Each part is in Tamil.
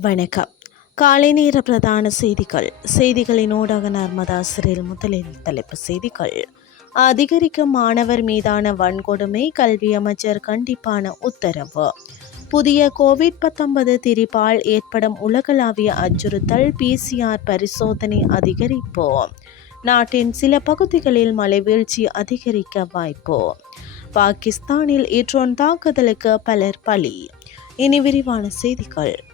வணக்கம். காலை நேர பிரதான செய்திகள். செய்திகளின் ஊடாக நர்மதா சிறையில் முதலில் தலைப்பு செய்திகள். அதிகரிக்கும் மாணவர் மீதான வன்கொடுமை கல்வி அமைச்சர் கண்டிப்பான உத்தரவு. புதிய கோவிட் பத்தொன்பது திரிபால் ஏற்படும் உலகளாவிய அச்சுறுத்தல் பிசிஆர் பரிசோதனை அதிகரிப்பு. நாட்டின் சில பகுதிகளில் மழை வீழ்ச்சி அதிகரிக்க வாய்ப்பு. பாகிஸ்தானில் இட்ரோன் தாக்குதலுக்கு பலர் பலி. இனி விரிவான செய்திகள்.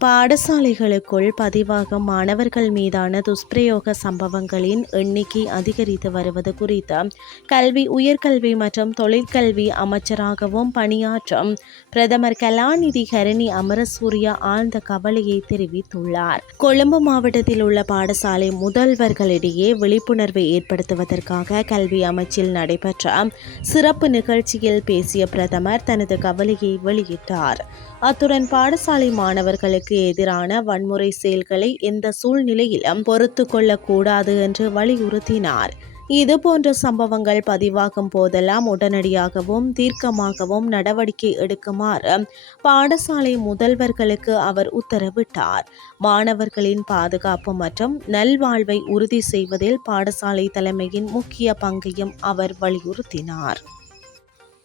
பாடசாலைகளுக்குள் பதிவாகும் மாணவர்கள் மீதான துஷ்பிரயோக சம்பவங்களின் எண்ணிக்கை அதிகரித்து வருவது குறித்து கல்வி உயர்கல்வி மற்றும் தொழிற்கல்வி அமைச்சராகவும் பணியாற்றும் பிரதமர் கலாநிதி ஹரணி அமரசூர்யா ஆழ்ந்த கவலையை தெரிவித்துள்ளார். கொழும்பு மாவட்டத்தில் உள்ள பாடசாலை முதல்வர்களிடையே விழிப்புணர்வை ஏற்படுத்துவதற்காக கல்வி அமைச்சில் நடைபெற்ற சிறப்பு நிகழ்ச்சியில் பேசிய பிரதமர் தனது கவலையை வெளியிட்டார். அத்துடன் பாடசாலை மாணவர்களுக்கு எதிரான வன்முறை செயல்களை எந்த சூழ்நிலையிலும் பொறுத்து கொள்ளக்கூடாது என்று வலியுறுத்தினார். இதுபோன்ற சம்பவங்கள் பதிவாகும் போதெல்லாம் உடனடியாகவும் தீர்க்கமாகவும் நடவடிக்கை எடுக்குமாறு பாடசாலை முதல்வர்களுக்கு அவர் உத்தரவிட்டார். மாணவர்களின் பாதுகாப்பு மற்றும் நல்வாழ்வை உறுதி செய்வதில் பாடசாலை தலைமையின் முக்கிய பங்கையும் அவர் வலியுறுத்தினார்.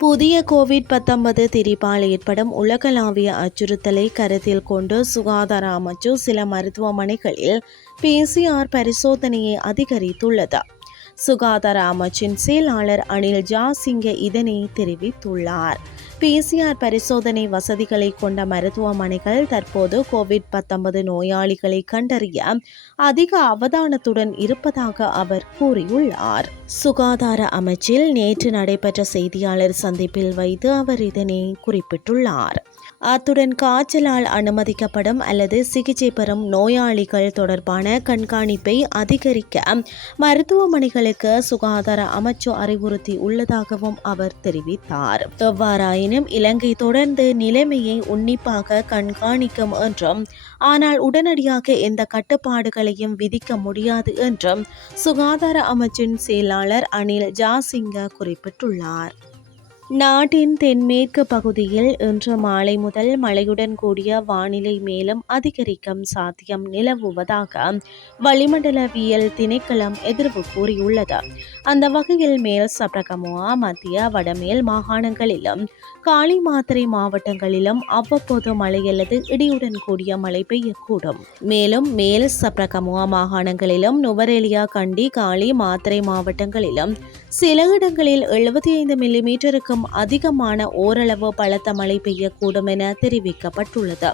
புதிய கோவிட் பத்தொன்பது திரிப்பால் ஏற்படும் உலகளாவிய அச்சுறுத்தலை கருத்தில் கொண்டு சுகாதார அமைச்சு சில மருத்துவமனைகளில் பிசிஆர் பரிசோதனையை அதிகரித்துள்ளது. சுகாதார அமைச்சின் செயலாளர் அனில் ஜா சிங்க இதனை தெரிவித்துள்ளார். பிசிஆர் பரிசோதனை வசதிகளை கொண்ட மருத்துவமனைகள் தற்போது கோவிட் பத்தொன்பது நோயாளிகளை கண்டறிய அதிக அவதானத்துடன் இருப்பதாக அவர் கூறியுள்ளார். சுகாதார அமைச்சில் நேற்று நடைபெற்ற செய்தியாளர் சந்திப்பில் வைத்து அவர் இதனை குறிப்பிட்டுள்ளார். அத்துடன் காய்ச்சலால் அனுமதிக்கப்படும் அல்லது சிகிச்சை பெறும் நோயாளிகள் தொடர்பான கண்காணிப்பை அதிகரிக்க மருத்துவமனைகளுக்கு சுகாதார அமைச்சு அறிவுறுத்தி உள்ளதாகவும் அவர் தெரிவித்தார். எவ்வாறாயினும் இலங்கை தொடர்ந்து நிலைமையை உன்னிப்பாக கண்காணிக்கும் என்றும் ஆனால் உடனடியாக எந்த கட்டுப்பாடுகளையும் விதிக்க முடியாது என்றும் சுகாதார அமைச்சின் செயலாளர் அனில் ஜாசிங்க குறிப்பிட்டுள்ளார். நாட்டின் தென்மேற்கு பகுதியில் இன்று மாலை முதல் மழையுடன் கூடிய வானிலை மேலும் அதிகரிக்கும் சாத்தியம் நிலவுவதாக வளிமண்டலவியல் திணைக்களம் எதிர்வு கூறியுள்ளது. அந்த வகையில் மேல் சப்ரகமுவா மத்திய வடமேல் மாகாணங்களிலும் காளி மாத்திரை மாவட்டங்களிலும் அவ்வப்போது மழை அல்லது இடியுடன் கூடிய மழை பெய்யக்கூடும். மேலும் மேல் சப்ரகமுவா மாகாணங்களிலும் நுவரெலியா கண்டி காளி மாத்திரை மாவட்டங்களிலும் சில இடங்களில் எழுபத்தி ஐந்து மில்லிமீட்டருக்கும் அதிகமான ஓரளவு பலத்த மழை பெய்யக்கூடும் என தெரிவிக்கப்பட்டுள்ளது.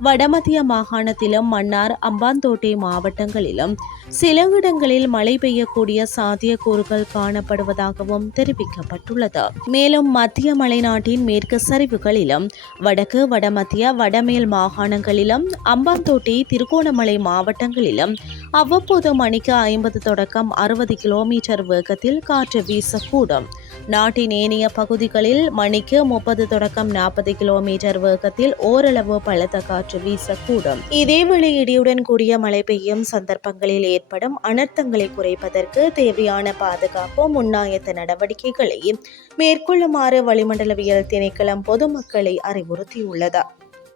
வடமத்திய மாகாணத்திலும் மன்னார் அம்பாந்தோட்டை மாவட்டங்களிலும் சில இடங்களில் மழை பெய்யக்கூடிய சாத்தியக்கூறுகள் காணப்படுவதாகவும் தெரிவிக்கப்பட்டுள்ளது. மேலும் மத்திய மலைநாட்டின் மேற்கு சரிவுகளிலும் வடக்கு வடமத்திய வடமேல் மாகாணங்களிலும் அம்பாந்தோட்டை திருகோணமலை மாவட்டங்களிலும் அவ்வப்போது மணிக்கு ஐம்பது தொடக்கம் அறுபது கிலோமீட்டர் வேகத்தில் காற்று வீசக்கூடும். நாட்டின் ஏனைய பகுதிகளில் மணிக்கு முப்பது தொடக்கம் நாற்பது கிலோமீட்டர் வேகத்தில் ஓரளவு பலத்த காற்று வீசக்கூடும். இதேவேளை இடியுடன் கூடிய மழை பெய்யும் சந்தர்ப்பங்களில் ஏற்படும் அனர்த்தங்களை குறைப்பதற்கு தேவையான பாதுகாப்பு முன்னாயத்த நடவடிக்கைகளை மேற்கொள்ளுமாறு வளிமண்டலவியல் திணைக்களம் பொதுமக்களை அறிவுறுத்தியுள்ளது.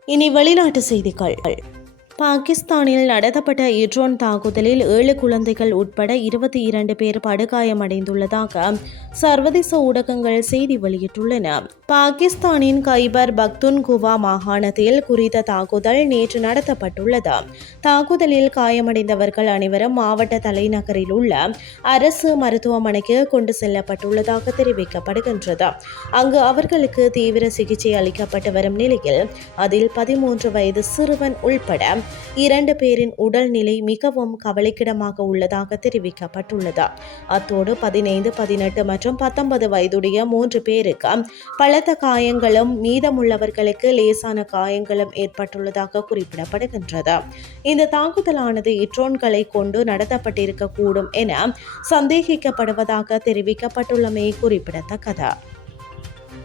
இனி வெளிநாட்டு செய்திகள். பாகிஸ்தானில் நடத்தப்பட்ட இட்ரோன் தாக்குதலில் ஏழு குழந்தைகள் உட்பட இருபத்தி இரண்டு பேர் படுகாயமடைந்துள்ளதாக சர்வதேச ஊடகங்கள் செய்தி வெளியிட்டுள்ளன. பாகிஸ்தானின் கைபர் பக்துன் குவா மாகாணத்தில் குறித்த தாக்குதல் நேற்று நடத்தப்பட்டுள்ளது. தாக்குதலில் காயமடைந்தவர்கள் அனைவரும் மாவட்ட தலைநகரில் உள்ள அரசு மருத்துவமனைக்கு கொண்டு செல்லப்பட்டுள்ளதாக தெரிவிக்கப்படுகின்றது. அங்கு அவர்களுக்கு தீவிர சிகிச்சை அளிக்கப்பட்டு வரும் நிலையில் அதில் பதிமூன்று வயது சிறுவன் உள்பட இரண்டு பேரின் உடல்நிலை மிகவும் கவலைக்கிடமாக உள்ளதாக தெரிவிக்கப்பட்டுள்ளது. அத்தோடு பதினைந்து பதினெட்டு மற்றும் பத்தொன்பது வயதுடைய மூன்று பேருக்கு பலத்த காயங்களும் மீதமுள்ளவர்களுக்கு லேசான காயங்களும் ஏற்பட்டுள்ளதாக குறிப்பிடப்படுகின்றது. இந்த தாக்குதலானது இட்ரோன்களை கொண்டு நடத்தப்பட்டிருக்கக்கூடும் என சந்தேகிக்கப்படுவதாக தெரிவிக்கப்பட்டுள்ளமை குறிப்பிடத்தக்கது.